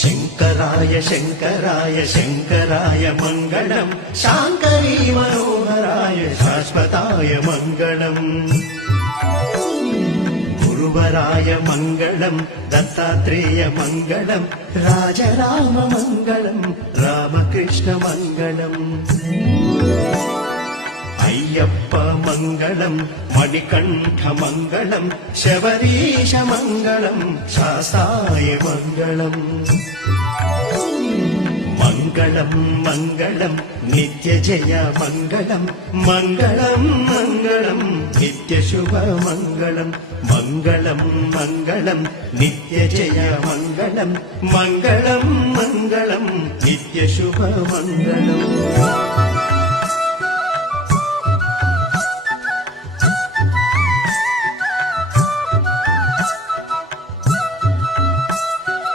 शङ्कराय शङ्कराय शङ्कराय मङ्गलम् शाङ्करी मनोहराय शाश्वताय मङ्गलम् गुरुवराय मङ्गलम् दत्तात्रेय मङ्गलम् राजराम मङ्गलम् रामकृष्ण मङ्गलम् अय्यप्प मङ्गलम् मणिकण्ठ मङ्गलम् शबरीश मङ्गलम् शास्ताय मङ्गलम् मङ्गलम् मङ्गलम् नित्यजय मङ्गलम् मङ्गलम् मङ्गलम् नित्यशुभ मङ्गलम् मङ्गलम् मङ्गलम् नित्यजय मङ्गलम् मङ्गलम् मङ्गलम् नित्यशुभ मङ्गलम्